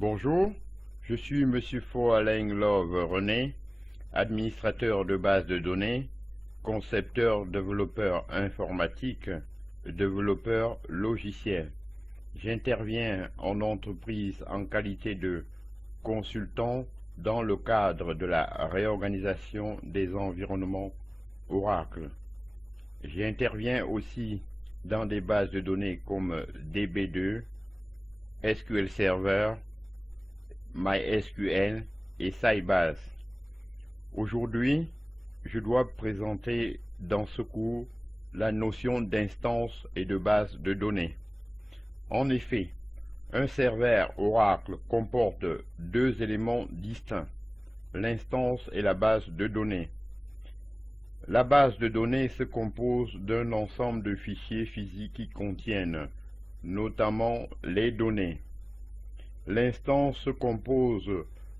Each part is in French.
Bonjour, je suis Monsieur Alain Love René, administrateur de base de données, concepteur développeur informatique, développeur logiciel. J'interviens en entreprise en qualité de consultant dans le cadre de la réorganisation des environnements Oracle. J'interviens aussi dans des bases de données comme DB2, SQL Server, MySQL et Sybase. Aujourd'hui, je dois présenter dans ce cours la notion d'instance et de base de données. En effet, un serveur Oracle comporte deux éléments distincts, l'instance et la base de données. La base de données se compose d'un ensemble de fichiers physiques qui contiennent notamment les données. L'instance se compose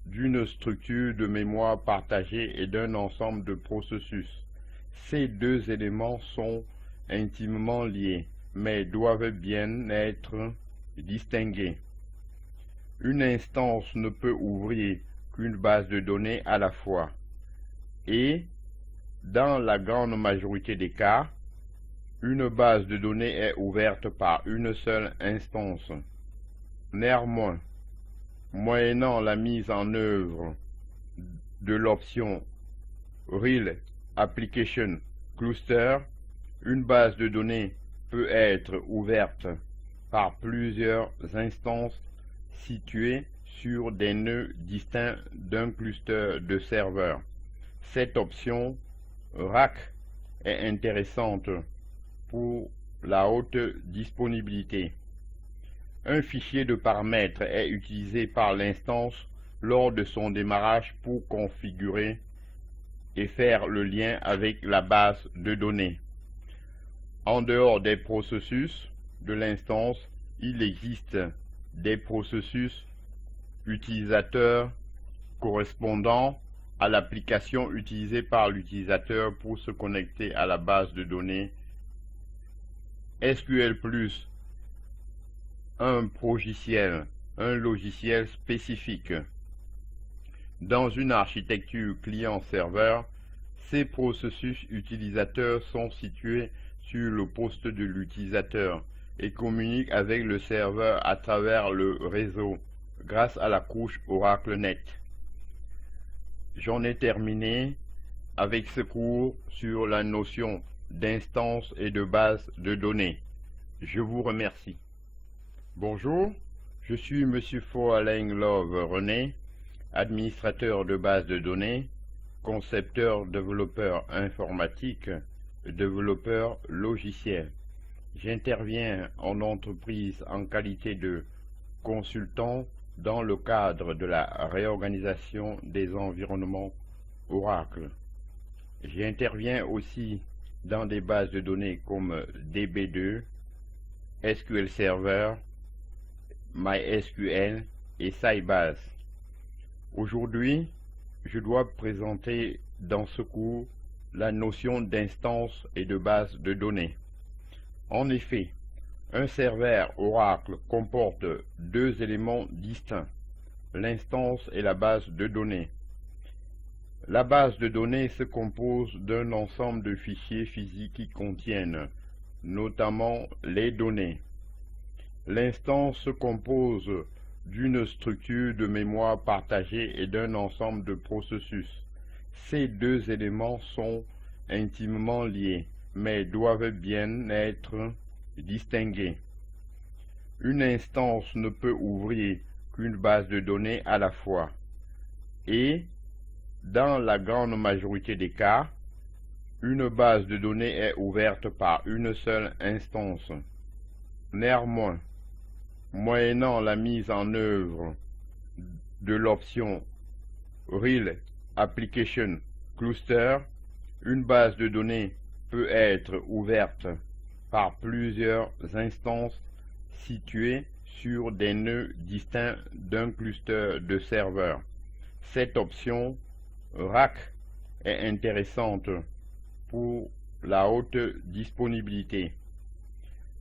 d'une structure de mémoire partagée et d'un ensemble de processus. Ces deux éléments sont intimement liés, mais doivent bien être distingués. Une instance ne peut ouvrir qu'une base de données à la fois, et, dans la grande majorité des cas, une base de données est ouverte par une seule instance. Néanmoins, moyennant la mise en œuvre de l'option Real Application Cluster, une base de données peut être ouverte par plusieurs instances situées sur des nœuds distincts d'un cluster de serveurs. Cette option RAC est intéressante pour la haute disponibilité. Un fichier de paramètres est utilisé par l'instance lors de son démarrage pour configurer et faire le lien avec la base de données. En dehors des processus de l'instance, il existe des processus utilisateurs correspondant à l'application utilisée par l'utilisateur pour se connecter à la base de données. SQL+, un logiciel spécifique. Dans une architecture client-serveur, ces processus utilisateurs sont situés sur le poste de l'utilisateur et communiquent avec le serveur à travers le réseau grâce à la couche OracleNet. J'en ai terminé avec ce cours sur la notion d'instance et de base de données. Je vous remercie. Bonjour, je suis Monsieur Alain Love René, administrateur de base de données, concepteur développeur informatique, développeur logiciel. J'interviens en entreprise en qualité de consultant dans le cadre de la réorganisation des environnements Oracle. J'interviens aussi dans des bases de données comme DB2, SQL Server, MySQL et Sybase. Aujourd'hui, je dois présenter dans ce cours la notion d'instance et de base de données. En effet, un serveur Oracle comporte deux éléments distincts, l'instance et la base de données. La base de données se compose d'un ensemble de fichiers physiques qui contiennent notamment les données. L'instance se compose d'une structure de mémoire partagée et d'un ensemble de processus. Ces deux éléments sont intimement liés, mais doivent bien être distingués. Une instance ne peut ouvrir qu'une base de données à la fois, et, dans la grande majorité des cas, une base de données est ouverte par une seule instance. Néanmoins, moyennant la mise en œuvre de l'option Real Application Cluster, une base de données peut être ouverte par plusieurs instances situées sur des nœuds distincts d'un cluster de serveurs. Cette option RAC est intéressante pour la haute disponibilité.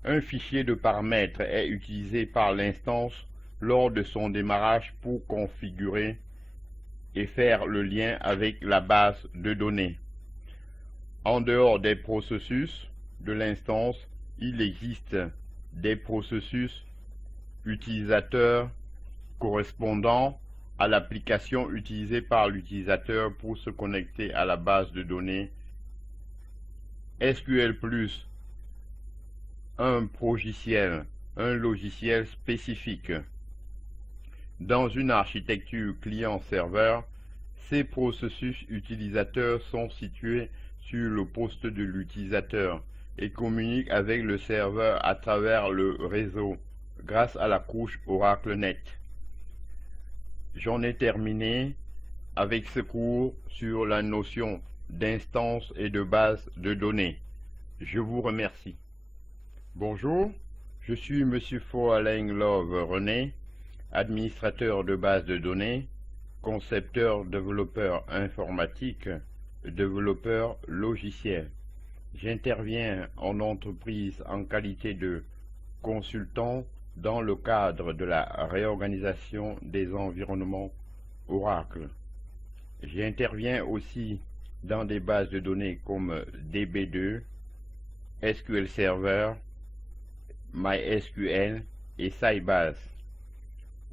Un fichier de paramètres est utilisé par l'instance lors de son démarrage pour configurer et faire le lien avec la base de données. En dehors des processus de l'instance, il existe des processus utilisateurs correspondant à l'application utilisée par l'utilisateur pour se connecter à la base de données. SQL+, un progiciel, un logiciel spécifique. Dans une architecture client-serveur, ces processus utilisateurs sont situés sur le poste de l'utilisateur et communiquent avec le serveur à travers le réseau grâce à la couche OracleNet. J'en ai terminé avec ce cours sur la notion d'instance et de base de données. Je vous remercie. Bonjour, je suis M. Foaleng Love René, administrateur de base de données, concepteur, développeur informatique, développeur logiciel. J'interviens en entreprise en qualité de consultant dans le cadre de la réorganisation des environnements Oracle. J'interviens aussi dans des bases de données comme DB2, SQL Server, MySQL et Sybase.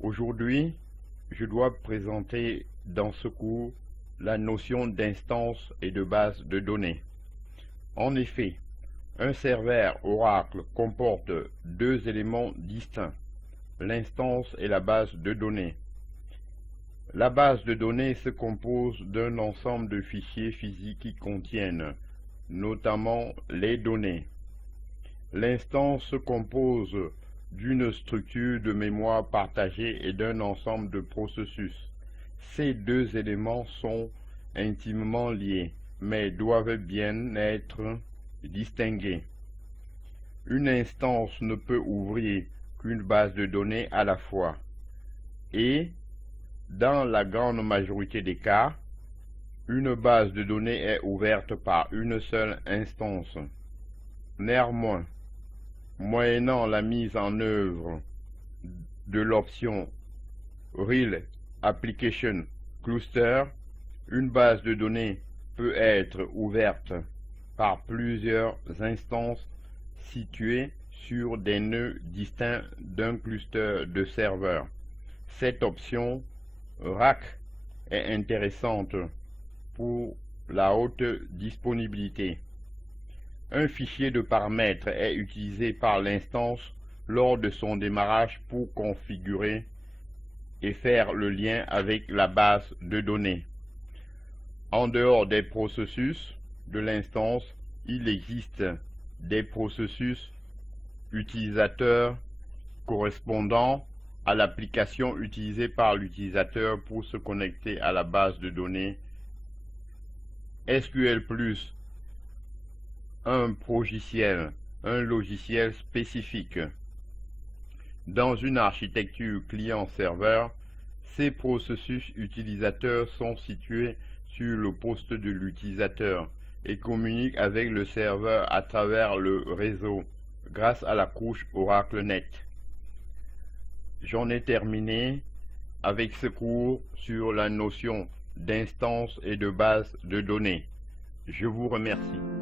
Aujourd'hui, je dois présenter dans ce cours la notion d'instance et de base de données. En effet, un serveur Oracle comporte deux éléments distincts, l'instance et la base de données. La base de données se compose d'un ensemble de fichiers physiques qui contiennent notamment les données. L'instance se compose d'une structure de mémoire partagée et d'un ensemble de processus. Ces deux éléments sont intimement liés, mais doivent bien être distingués. Une instance ne peut ouvrir qu'une base de données à la fois, et, dans la grande majorité des cas, une base de données est ouverte par une seule instance. Néanmoins, moyennant la mise en œuvre de l'option Real Application Cluster, une base de données peut être ouverte par plusieurs instances situées sur des nœuds distincts d'un cluster de serveurs. Cette option RAC est intéressante pour la haute disponibilité. Un fichier de paramètres est utilisé par l'instance lors de son démarrage pour configurer et faire le lien avec la base de données. En dehors des processus de l'instance, il existe des processus utilisateurs correspondant à l'application utilisée par l'utilisateur pour se connecter à la base de données. SQL+, un progiciel, un logiciel spécifique. Dans une architecture client-serveur, ces processus utilisateurs sont situés sur le poste de l'utilisateur et communiquent avec le serveur à travers le réseau grâce à la couche OracleNet. J'en ai terminé avec ce cours sur la notion d'instance et de base de données. Je vous remercie.